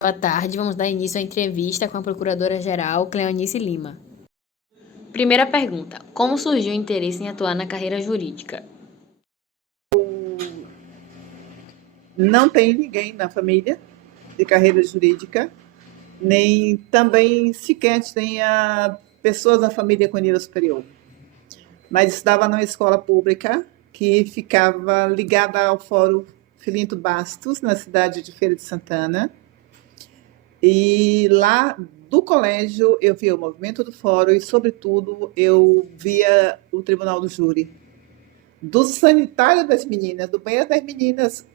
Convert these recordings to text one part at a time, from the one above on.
Boa tarde, vamos dar início à entrevista com a Procuradora-Geral Cleonice Lima. Primeira pergunta: como surgiu o interesse em atuar na carreira jurídica? Não tem ninguém na família de carreira jurídica, nem também sequer tenha pessoas na família com nível superior. Mas estudava numa escola pública que ficava ligada ao Fórum Filinto Bastos, na cidade de Feira de Santana. E lá do colégio eu via o movimento do fórum e, sobretudo, eu via o Tribunal do Júri. Do sanitário das meninas, do banheiro das meninas,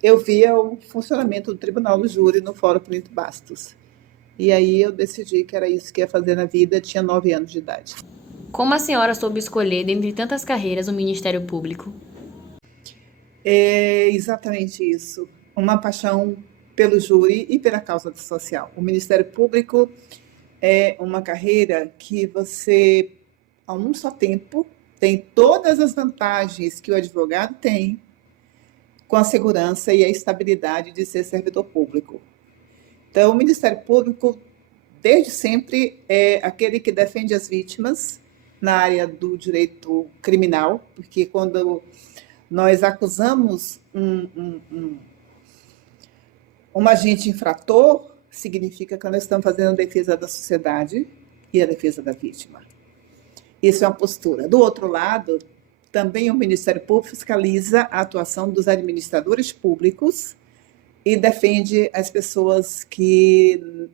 eu via o funcionamento do Tribunal do Júri no Fórum Filinto Bastos. E aí eu decidi que era isso que ia fazer na vida, tinha 9 anos de idade. Como a senhora soube escolher, dentre tantas carreiras, o Ministério Público? É exatamente isso, uma paixão pelo júri e pela causa social. O Ministério Público é uma carreira que você, a um só tempo, tem todas as vantagens que o advogado tem, com a segurança e a estabilidade de ser servidor público. Então, o Ministério Público, desde sempre, é aquele que defende as vítimas na área do direito criminal, porque quando nós acusamos um agente infrator, significa que nós estamos fazendo a defesa da sociedade e a defesa da vítima. Isso é uma postura. Do outro lado, também o Ministério Público fiscaliza a atuação dos administradores públicos e defende as pessoas que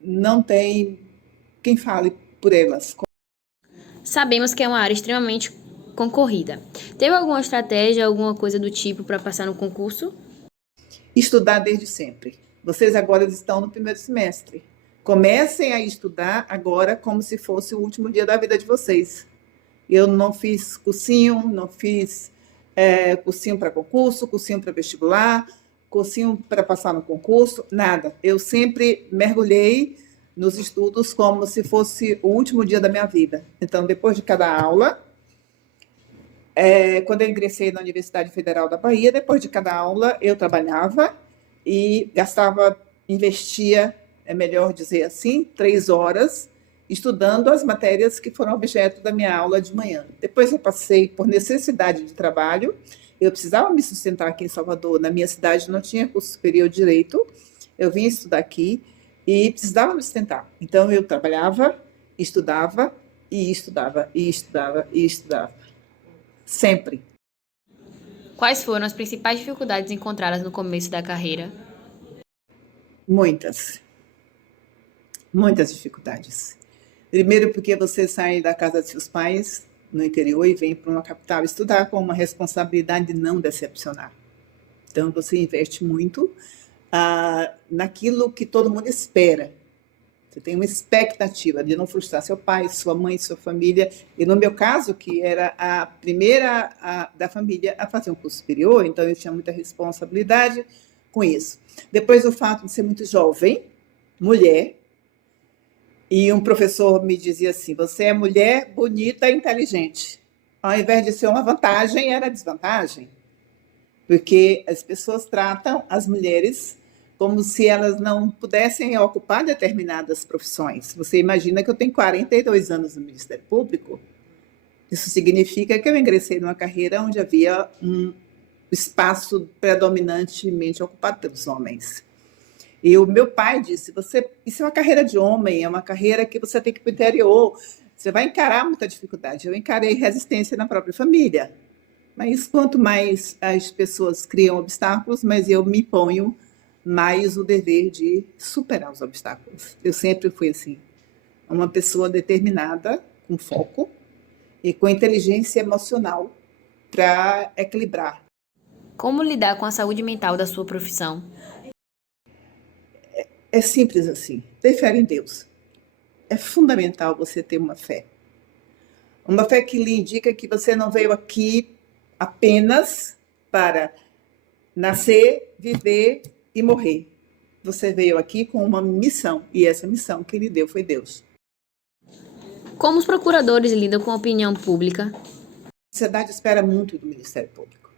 não têm quem fale por elas. Sabemos que é uma área extremamente concorrida. Teve alguma estratégia, alguma coisa do tipo para passar no concurso? Estudar desde sempre. Vocês agora estão no primeiro semestre. Comecem a estudar agora como se fosse o último dia da vida de vocês. Eu não fiz cursinho, não fiz cursinho para concurso, cursinho para vestibular, cursinho para passar no concurso, nada. Eu sempre mergulhei nos estudos como se fosse o último dia da minha vida. Então, depois de cada aula, quando eu ingressei na Universidade Federal da Bahia, depois de cada aula, eu trabalhava e gastava, investia, é melhor dizer assim, 3 horas estudando as matérias que foram objeto da minha aula de manhã. Depois eu passei por necessidade de trabalho, eu precisava me sustentar aqui em Salvador, na minha cidade não tinha curso superior de direito, eu vim estudar aqui e precisava me sustentar. Então eu trabalhava, estudava e estudava e estudava e estudava. Sempre. Quais foram as principais dificuldades encontradas no começo da carreira? Muitas. Muitas dificuldades. Primeiro porque você sai da casa de seus pais, no interior, e vem para uma capital estudar com uma responsabilidade de não decepcionar. Então, você investe muito naquilo que todo mundo espera. Você tem uma expectativa de não frustrar seu pai, sua mãe, sua família. E no meu caso, que era a primeira da família a fazer um curso superior, então eu tinha muita responsabilidade com isso. Depois, o fato de ser muito jovem, mulher, e um professor me dizia assim: você é mulher bonita e inteligente. Ao invés de ser uma vantagem, era desvantagem, porque as pessoas tratam as mulheres como se elas não pudessem ocupar determinadas profissões. Você imagina que eu tenho 42 anos no Ministério Público? Isso significa que eu ingressei numa carreira onde havia um espaço predominantemente ocupado pelos homens. E o meu pai disse: isso é uma carreira de homem, é uma carreira que você tem que ir para o interior, você vai encarar muita dificuldade. Eu encarei resistência na própria família. Mas quanto mais as pessoas criam obstáculos, mais eu me imponho mais o dever de superar os obstáculos. Eu sempre fui assim, uma pessoa determinada, com foco e com inteligência emocional para equilibrar. Como lidar com a saúde mental da sua profissão? É simples assim, ter fé em Deus. É fundamental você ter uma fé. Uma fé que lhe indica que você não veio aqui apenas para nascer, viver e morrer. Você veio aqui com uma missão, e essa missão que lhe deu foi Deus. Como os procuradores lidam com a opinião pública? A sociedade espera muito do Ministério Público.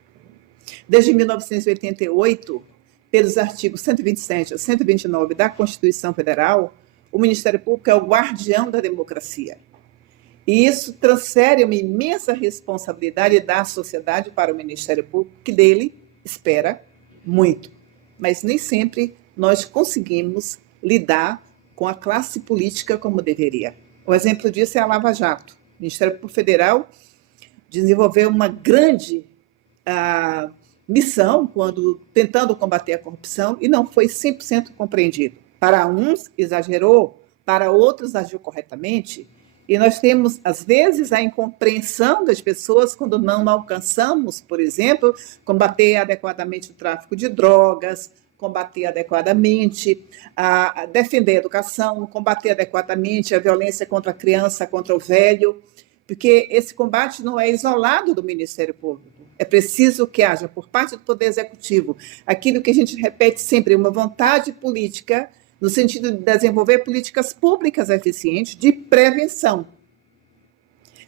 Desde 1988, pelos artigos 127 a 129 da Constituição Federal, o Ministério Público é o guardião da democracia. E isso transfere uma imensa responsabilidade da sociedade para o Ministério Público, que dele espera muito. Mas nem sempre nós conseguimos lidar com a classe política como deveria. O exemplo disso é a Lava Jato. O Ministério Público Federal desenvolveu uma grande missão tentando combater a corrupção e não foi 100% compreendido. Para uns, exagerou, para outros, agiu corretamente. E nós temos, às vezes, a incompreensão das pessoas quando não alcançamos, por exemplo, combater adequadamente o tráfico de drogas, combater adequadamente, defender a educação, combater adequadamente a violência contra a criança, contra o velho, porque esse combate não é isolado do Ministério Público. É preciso que haja, por parte do Poder Executivo, aquilo que a gente repete sempre, uma vontade política, no sentido de desenvolver políticas públicas eficientes de prevenção.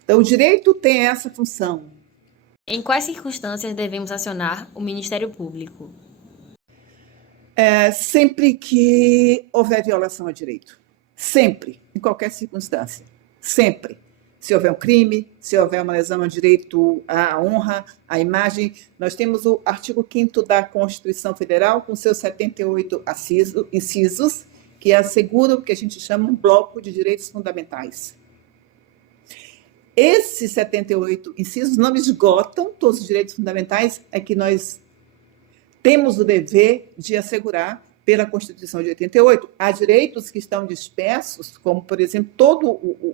Então, o direito tem essa função. Em quais circunstâncias devemos acionar o Ministério Público? Sempre que houver violação a direito. Sempre, em qualquer circunstância. Sempre. Se houver um crime, se houver uma lesão ao direito à honra, à imagem. Nós temos o artigo 5º da Constituição Federal, com seus 78 incisos, que assegura o que a gente chama um bloco de direitos fundamentais. Esses 78 incisos não esgotam todos os direitos fundamentais, é que nós temos o dever de assegurar pela Constituição de 88. Há direitos que estão dispersos, como, por exemplo, todo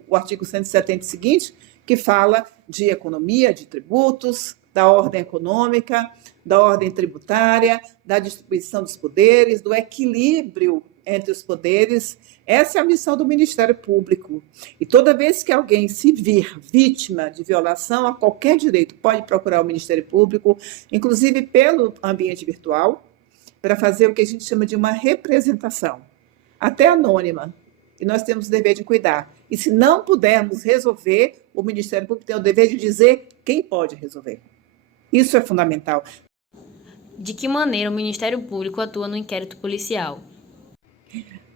o artigo 170 e seguinte, que fala de economia, de tributos, da ordem econômica, da ordem tributária, da distribuição dos poderes, do equilíbrio entre os poderes. Essa é a missão do Ministério Público. E toda vez que alguém se vir vítima de violação a qualquer direito, pode procurar o Ministério Público, inclusive pelo ambiente virtual, para fazer o que a gente chama de uma representação, até anônima. E nós temos o dever de cuidar. E se não pudermos resolver, o Ministério Público tem o dever de dizer quem pode resolver. Isso é fundamental. De que maneira o Ministério Público atua no inquérito policial?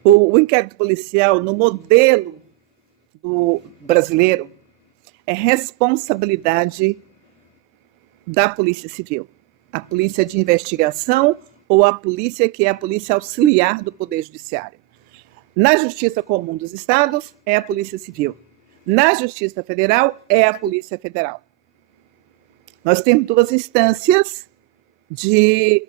O inquérito policial, no modelo brasileiro, é responsabilidade da Polícia Civil. A Polícia de Investigação ou a polícia que é a polícia auxiliar do Poder Judiciário. Na Justiça Comum dos Estados, é a Polícia Civil. Na Justiça Federal, é a Polícia Federal. Nós temos duas instâncias de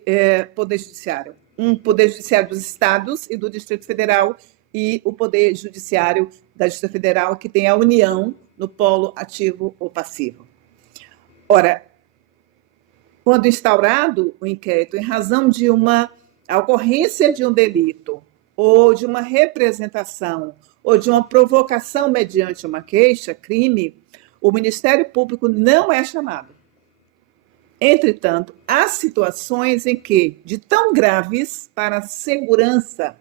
Poder Judiciário. Um Poder Judiciário dos Estados e do Distrito Federal e o Poder Judiciário da Justiça Federal, que tem a união no polo ativo ou passivo. Ora, quando instaurado o inquérito em razão de a ocorrência de um delito ou de uma representação ou de uma provocação mediante uma queixa, crime, o Ministério Público não é chamado. Entretanto, há situações em que, de tão graves para a segurança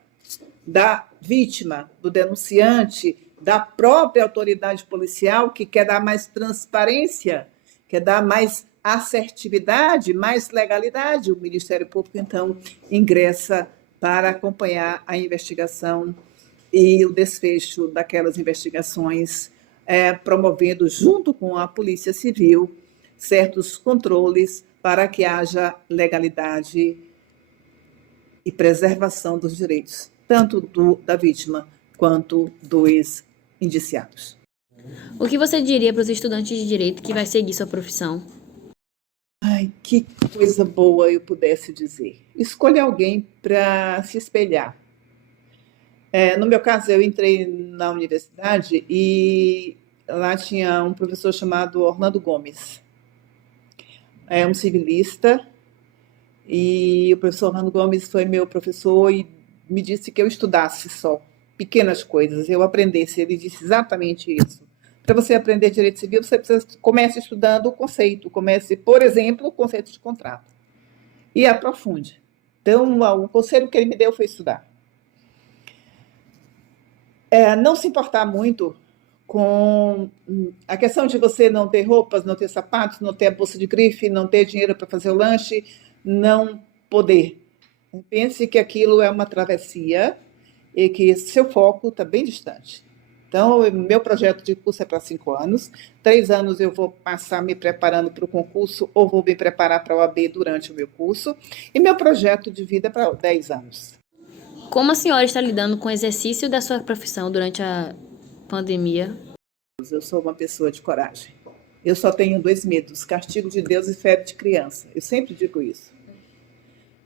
da vítima, do denunciante, da própria autoridade policial, que quer dar mais transparência, quer dar mais assertividade, mais legalidade, o Ministério Público, então, ingressa para acompanhar a investigação e o desfecho daquelas investigações, promovendo, junto com a Polícia Civil, certos controles para que haja legalidade e preservação dos direitos, tanto da vítima quanto dos indiciados. O que você diria para os estudantes de direito que vai seguir sua profissão? Ai, que coisa boa eu pudesse dizer. Escolha alguém para se espelhar. No meu caso, eu entrei na universidade e lá tinha um professor chamado Orlando Gomes. É um civilista, e o professor Orlando Gomes foi meu professor e me disse que eu estudasse só pequenas coisas, eu aprendesse. Ele disse exatamente isso. Para você aprender direito civil, você comece estudando o conceito, comece, por exemplo, o conceito de contrato, e aprofunde. Então, o conselho que ele me deu foi estudar. Não se importar muito com a questão de você não ter roupas, não ter sapatos, não ter a bolsa de grife, não ter dinheiro para fazer o lanche, não poder Pense que aquilo é uma travessia e que seu foco está bem distante. Então, meu projeto de curso é para 5 anos. 3 anos eu vou passar me preparando para o concurso ou vou me preparar para a OAB durante o meu curso. E meu projeto de vida é para 10 anos. Como a senhora está lidando com o exercício da sua profissão durante a pandemia? Eu sou uma pessoa de coragem. Eu só tenho 2 medos: castigo de Deus e febre de criança. Eu sempre digo isso.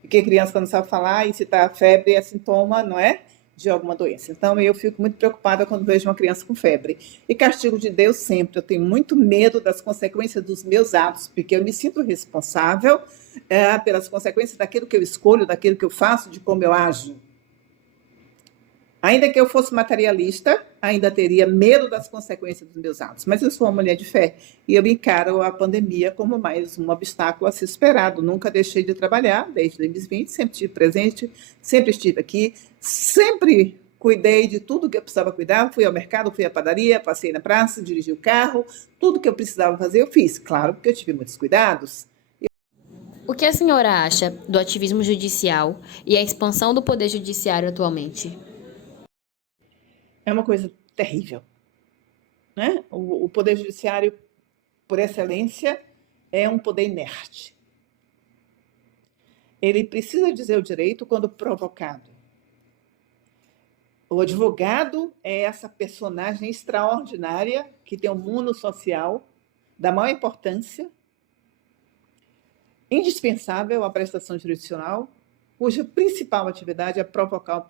Porque criança não sabe falar e se está febre é sintoma, não é? De alguma doença. Então, eu fico muito preocupada quando vejo uma criança com febre. E castigo de Deus sempre. Eu tenho muito medo das consequências dos meus atos, porque eu me sinto responsável pelas consequências daquilo que eu escolho, daquilo que eu faço, de como eu ajo. Ainda que eu fosse materialista, ainda teria medo das consequências dos meus atos. Mas eu sou uma mulher de fé e eu encaro a pandemia como mais um obstáculo a ser superado. Nunca deixei de trabalhar desde 2020, sempre estive presente, sempre estive aqui, sempre cuidei de tudo que eu precisava cuidar. Fui ao mercado, fui à padaria, passei na praça, dirigi o carro, tudo que eu precisava fazer eu fiz. Claro, porque eu tive muitos cuidados. O que a senhora acha do ativismo judicial e a expansão do poder judiciário atualmente? É uma coisa terrível, né? O poder judiciário, por excelência, é um poder inerte. Ele precisa dizer o direito quando provocado. O advogado é essa personagem extraordinária que tem um mundo social da maior importância, indispensável à prestação jurisdicional, cuja principal atividade é provocar o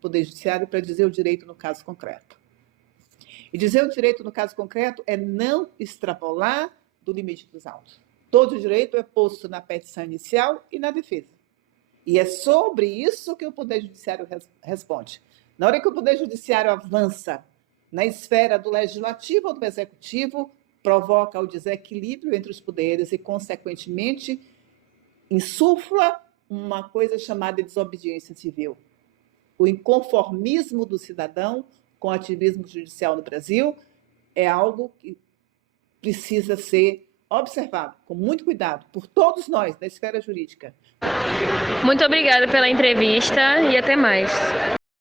Poder Judiciário para dizer o direito no caso concreto. E dizer o direito no caso concreto é não extrapolar do limite dos autos. Todo direito é posto na petição inicial e na defesa. E é sobre isso que o Poder Judiciário responde. Na hora que o Poder Judiciário avança na esfera do Legislativo ou do Executivo, provoca o desequilíbrio entre os poderes e, consequentemente, insufla uma coisa chamada desobediência civil. O inconformismo do cidadão com o ativismo judicial no Brasil é algo que precisa ser observado com muito cuidado por todos nós da esfera jurídica. Muito obrigada pela entrevista e até mais.